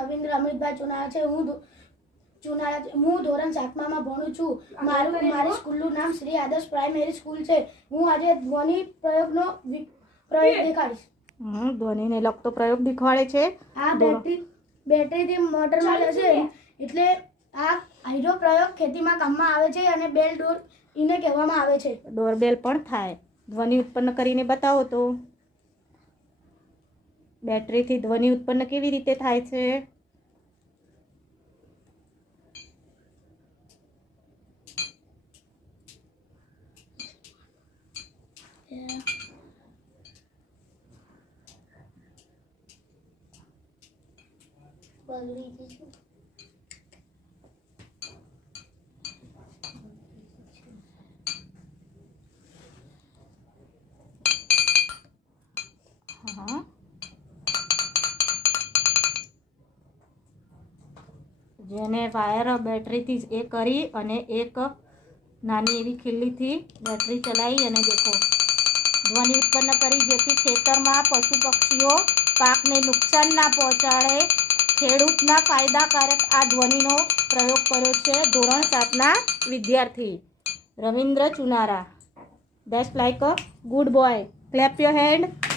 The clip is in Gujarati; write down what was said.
રવિન્દ્ર અમિતભાઈ ચુનાળા છે હું ચુનાળા છે. હું ધોરણ સાતમામાં ભણું છું. મારું મારી સ્કૂલનું નામ શ્રી આદર્શ પ્રાઇમરી સ્કૂલ છે. હું આજે ધ્વનિ પ્રયોગનો પ્રયોગ દેખાડીશ. હમ ધ્વનિને લગતો પ્રયોગ દેખાડે છે. આ બેટરી બેટરીથી મોટરમાં છે એટલે આ હાઈડ્રો પ્રયોગ ખેતીમાં કામમાં આવે છે અને બેલ ડોર એને કહેવામાં આવે છે. ડોરબેલ પણ થાય. ધ્વનિ ઉત્પન્ન કરીને બતાવો તો. બેટરીથી ધ્વનિ ઉત્પન્ન કેવી રીતે થાય છે? હા જેને વાયર બેટરીથી એ કરી અને એક નાની એવી ખીલ્લીથી બેટરી ચલાવી અને દેખો. ધ્વનિ ઉત્પન્ન કરી જેથી ખેતરમાં પશુ પક્ષીઓ પાકને નુકસાન ના પહોંચાડે. ખેડૂતના ફાયદાકારક આ ધ્વનિનો પ્રયોગ કર્યો છે ધોરણ સાતના વિદ્યાર્થી Ravindra Chunara. Best like a good boy clap your hand